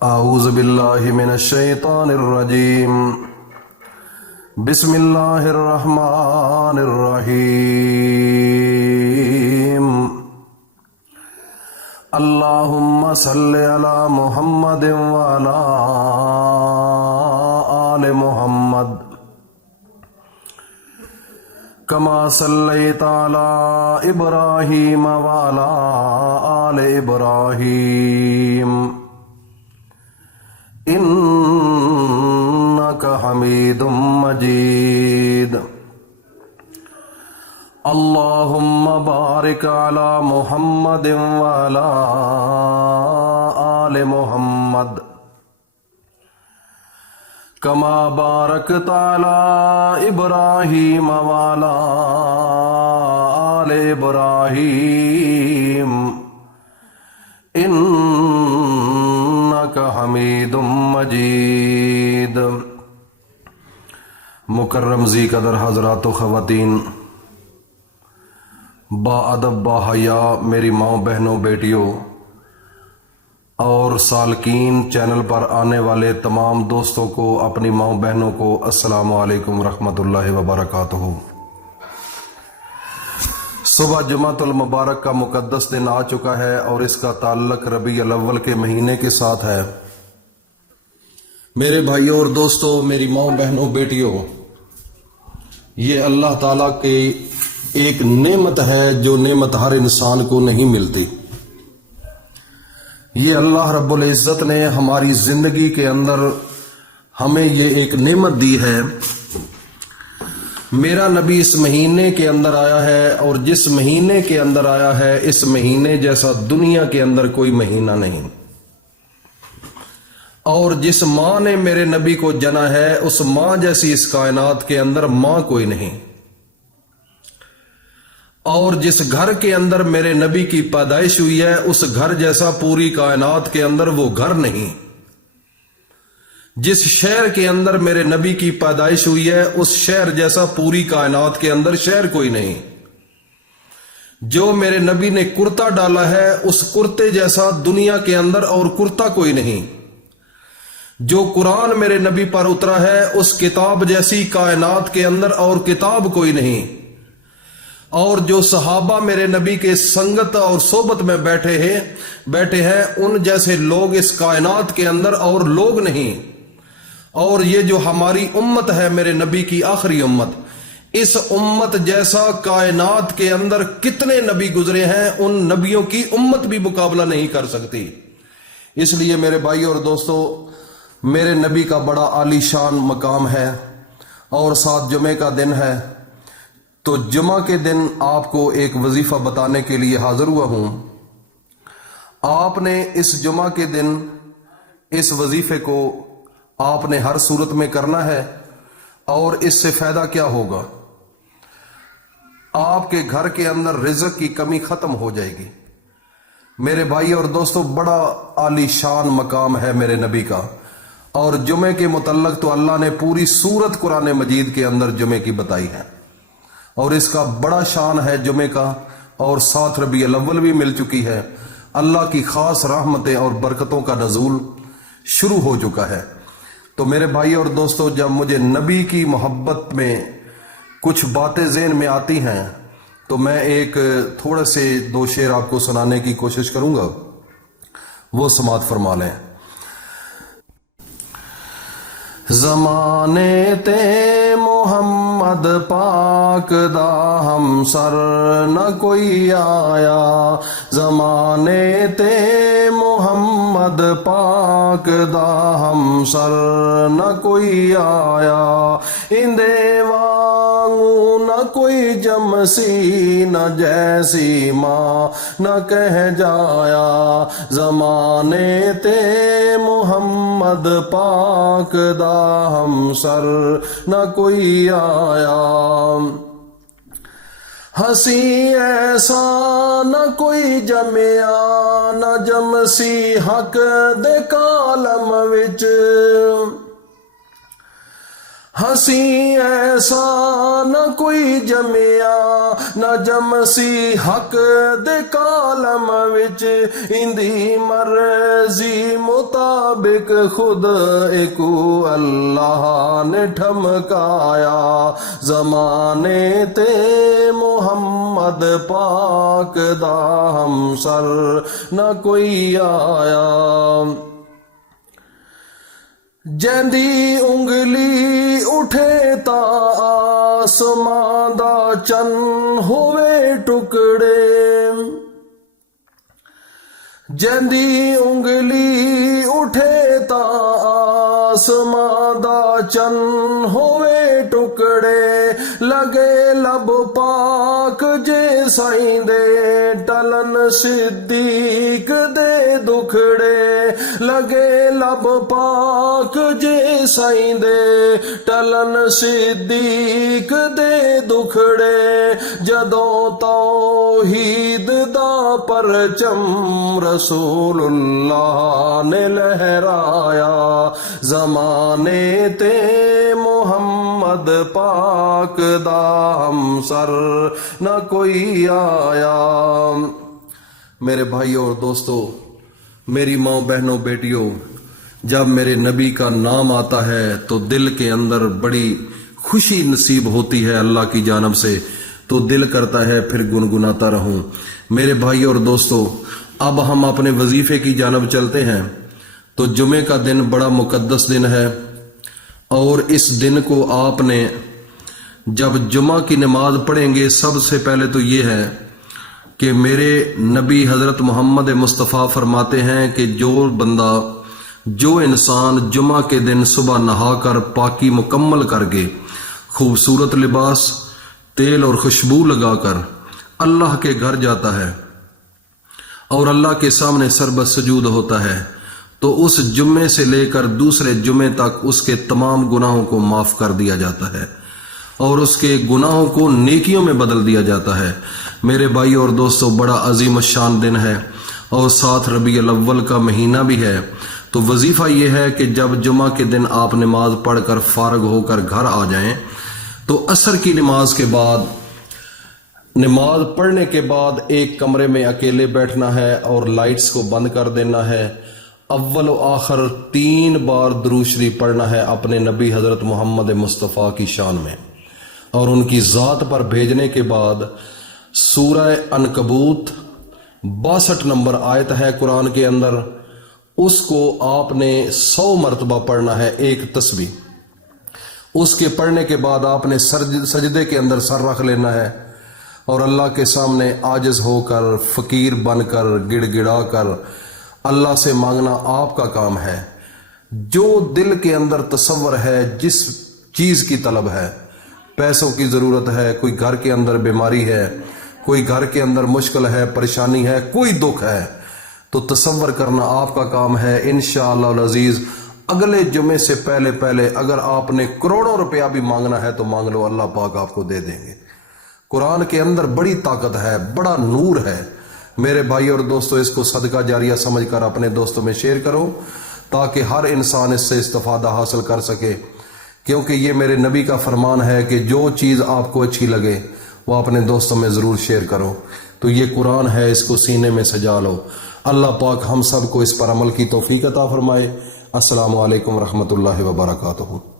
اعوذ باللہ من الشیطان الرجیم بسم اللہ الرحمن الرحیم اللہم صلی علی محمد وعلی آل محمد کما صلیت علی ابراہیم وعلی آل ابراہیم انک حمید مجید اللہم بارک علی محمد وعلی آل محمد کما بارکت علی ابراہیم وعلی آل ابراہیم انک حمید مجید۔ مکرم ذی قدر حضرات و خواتین، با ادب با حیا میری ماں بہنوں بیٹیوں اور سالکین چینل پر آنے والے تمام دوستوں کو، اپنی ماں بہنوں کو السلام علیکم ورحمۃ اللہ وبرکاتہ۔ صبح جمعۃ المبارک کا مقدس دن آ چکا ہے اور اس کا تعلق ربیع الاول کے مہینے کے ساتھ ہے۔ میرے بھائیوں اور دوستوں، میری ماں بہنوں بیٹیوں، یہ اللہ تعالیٰ کی ایک نعمت ہے جو نعمت ہر انسان کو نہیں ملتی۔ یہ اللہ رب العزت نے ہماری زندگی کے اندر ہمیں یہ ایک نعمت دی ہے۔ میرا نبی اس مہینے کے اندر آیا ہے، اور جس مہینے کے اندر آیا ہے اس مہینے جیسا دنیا کے اندر کوئی مہینہ نہیں، اور جس ماں نے میرے نبی کو جنا ہے اس ماں جیسی اس کائنات کے اندر ماں کوئی نہیں، اور جس گھر کے اندر میرے نبی کی پیدائش ہوئی ہے اس گھر جیسا پوری کائنات کے اندر وہ گھر نہیں، جس شہر کے اندر میرے نبی کی پیدائش ہوئی ہے اس شہر جیسا پوری کائنات کے اندر شہر کوئی نہیں، جو میرے نبی نے کرتا ڈالا ہے اس کرتے جیسا دنیا کے اندر اور کرتا کوئی نہیں، جو قرآن میرے نبی پر اترا ہے اس کتاب جیسی کائنات کے اندر اور کتاب کوئی نہیں، اور جو صحابہ میرے نبی کے سنگت اور صحبت میں بیٹھے ہیں ان جیسے لوگ اس کائنات کے اندر اور لوگ نہیں، اور یہ جو ہماری امت ہے میرے نبی کی آخری امت، اس امت جیسا کائنات کے اندر کتنے نبی گزرے ہیں، ان نبیوں کی امت بھی مقابلہ نہیں کر سکتی۔ اس لیے میرے بھائی اور دوستو، میرے نبی کا بڑا عالی شان مقام ہے، اور ساتھ جمعے کا دن ہے، تو جمعہ کے دن آپ کو ایک وظیفہ بتانے کے لیے حاضر ہوا ہوں۔ آپ نے اس جمعہ کے دن اس وظیفے کو آپ نے ہر صورت میں کرنا ہے، اور اس سے فائدہ کیا ہوگا؟ آپ کے گھر کے اندر رزق کی کمی ختم ہو جائے گی۔ میرے بھائی اور دوستو، بڑا عالی شان مقام ہے میرے نبی کا، اور جمعے کے متعلق تو اللہ نے پوری سورت قرآن مجید کے اندر جمعے کی بتائی ہے، اور اس کا بڑا شان ہے جمعے کا، اور ساتھ ربیع الاول بھی مل چکی ہے۔ اللہ کی خاص رحمتیں اور برکتوں کا نزول شروع ہو چکا ہے۔ تو میرے بھائی اور دوستو، جب مجھے نبی کی محبت میں کچھ باتیں ذہن میں آتی ہیں تو میں ایک تھوڑے سے دو شعر آپ کو سنانے کی کوشش کروں گا، وہ سماعت فرما لیں۔ زمانے تے محمد پاک دا ہم سر نہ کوئی آیا، زمانے تے محمد پاک دا ہم سر نہ کوئی آیا، اندے وانگو نہ کوئی جمسی نہ جیسی ماں نہ کہہ جایا، زمانے تے محمد پاک دا ہم سر نہ کوئی آیا، ہنسی ایسا نہ کوئی جمیا نہ جمسی حق دے کالم وچ، ہنسی ایسا نہ کوئی جمیا نہ جمسی حق دے کالم وچ اندی مرضی مطابق خود ایکو اللہ نے ٹھمکایا زمانے تے محمد پاک دا ہمسر نہ کوئی آیا جیندی انگلی اٹھے تا آسمان دا چن ہوئے ٹکڑے جیندی انگلی اٹھے تا آسمان دا چن ہوئے ٹکڑے لگے لب پاک جے سائیں دے ٹلن صدیق دے دکھڑے لگے لب پاک جے سائیں دے ٹلن صدیق دے دکھڑے جدوں توحید دا پرچم رسول اللہ نے لہرایا زمانے تے محمد پاک دا ہمسر نہ کوئی آیا۔ میرے بھائیوں اور دوستو، میری ماں بہنوں بیٹیوں، جب میرے نبی کا نام آتا ہے تو دل کے اندر بڑی خوشی نصیب ہوتی ہے اللہ کی جانب سے، تو دل کرتا ہے پھر گنگناتا رہوں۔ میرے بھائیوں اور دوستو، اب ہم اپنے وظیفے کی جانب چلتے ہیں۔ تو جمعے کا دن بڑا مقدس دن ہے، اور اس دن کو آپ نے جب جمعہ کی نماز پڑھیں گے، سب سے پہلے تو یہ ہے کہ میرے نبی حضرت محمد مصطفیٰ فرماتے ہیں کہ جو انسان جمعہ کے دن صبح نہا کر پاکی مکمل کر کے خوبصورت لباس، تیل اور خوشبو لگا کر اللہ کے گھر جاتا ہے اور اللہ کے سامنے سربت سجود ہوتا ہے، تو اس جمعے سے لے کر دوسرے جمعے تک اس کے تمام گناہوں کو معاف کر دیا جاتا ہے اور اس کے گناہوں کو نیکیوں میں بدل دیا جاتا ہے۔ میرے بھائی اور دوستو، بڑا عظیم الشان دن ہے اور ساتھ ربیع الاول کا مہینہ بھی ہے۔ تو وظیفہ یہ ہے کہ جب جمعہ کے دن آپ نماز پڑھ کر فارغ ہو کر گھر آ جائیں تو عصر کی نماز کے بعد، نماز پڑھنے کے بعد ایک کمرے میں اکیلے بیٹھنا ہے اور لائٹس کو بند کر دینا ہے۔ اول و آخر 3 بار درود شریف پڑھنا ہے اپنے نبی حضرت محمد مصطفیٰ کی شان میں، اور ان کی ذات پر بھیجنے کے بعد سورہ عنکبوت 62 نمبر آیت ہے قرآن کے اندر، اس کو آپ نے 100 مرتبہ پڑھنا ہے، ایک تسبیح۔ اس کے پڑھنے کے بعد آپ نے سجدے کے اندر سر رکھ لینا ہے اور اللہ کے سامنے عاجز ہو کر، فقیر بن کر، گڑ گڑا کر اللہ سے مانگنا آپ کا کام ہے۔ جو دل کے اندر تصور ہے، جس چیز کی طلب ہے، پیسوں کی ضرورت ہے، کوئی گھر کے اندر بیماری ہے، کوئی گھر کے اندر مشکل ہے، پریشانی ہے، کوئی دکھ ہے، تو تصور کرنا آپ کا کام ہے۔ انشاءاللہ العزیز اگلے جمعے سے پہلے اگر آپ نے کروڑوں روپیہ بھی مانگنا ہے تو مانگ لو، اللہ پاک آپ کو دے دیں گے۔ قرآن کے اندر بڑی طاقت ہے، بڑا نور ہے۔ میرے بھائی اور دوستو، اس کو صدقہ جاریہ سمجھ کر اپنے دوستوں میں شیئر کرو تاکہ ہر انسان اس سے استفادہ حاصل کر سکے، کیونکہ یہ میرے نبی کا فرمان ہے کہ جو چیز آپ کو اچھی لگے وہ اپنے دوستوں میں ضرور شیئر کرو۔ تو یہ قرآن ہے، اس کو سینے میں سجا لو۔ اللہ پاک ہم سب کو اس پر عمل کی توفیق عطا فرمائے۔ السلام علیکم ورحمۃ اللہ وبرکاتہ۔